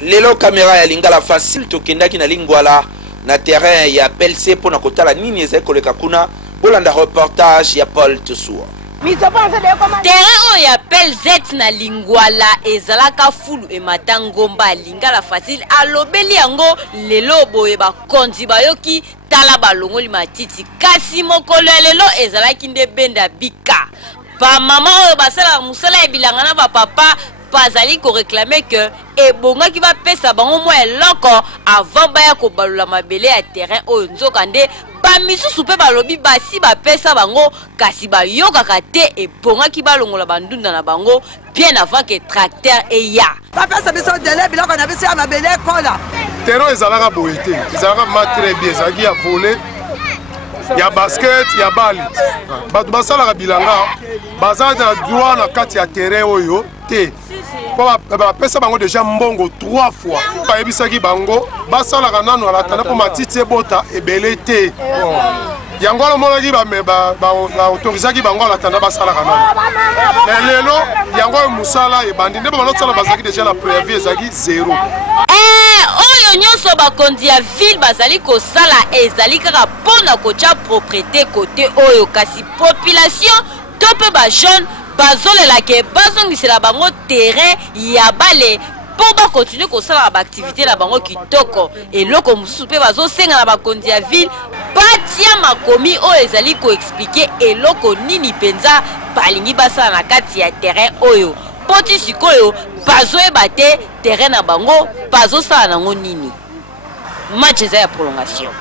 Lelo caméra ya lingala facile tokendaki na lingwala na terrain ya PLC pour na kotala nini ezali koleka kuna bolanda reportage ya Paul Tosua. Terrain oyo appelle Z na lingwala ezalaka fulu e matangomba lingala facile alobeli yango lelo boye bakonzi bayoki tala balongoli matiti kasi mokolo ya lelo ezalaki nde benda bika ba mama oyo basala musala ebilanga na ba papa bazali ko réclamer que ebonga ki ba pesa bango mo eloko avant baya ko balula mabele ya terrain oyo nzokande ba misusu pe balobi basi ba pesa bango kasi ba yokaka te ebonga ki balongola bandunda na bango bien avant que tracteur eya ba pesa biso délai biloko na biso ya mabele kola terrain ezalaka boyete ezalaka ma très bien ezalaki ya voler ya basket ya bali bato basalaka bilanga baza na droit na kati ya terrain oyo te po bapesa bango déjà mbongo 3 fois bayebisaki bango basalaka nano alatana po matiti ebota ebele te yango alomonaki baautorisaki bango alatanda basalaka nano mais lelo yango mosala ebandi nde babalosala bazalaki déjà na préavis ezalaki 0. Oyo nyonso bakonzi ya ville bazali kosala ezali kaka mpona kotia propriété côté oyo kasi population to mpe bajeune bazolelake bazongisela bango terrain ya bale mpo bakontinue kosala baaktivité na bango kitoko eloko mosusu mpe bazosenga na bakonzi ya ville batia makomi oyo ezali koexplike eloko nini mpenza balingi basala na kati ya terrain oyo mpo ti sikoyo bazoyeba te terrain na bango bazosala nango nini match eza ya prolongation.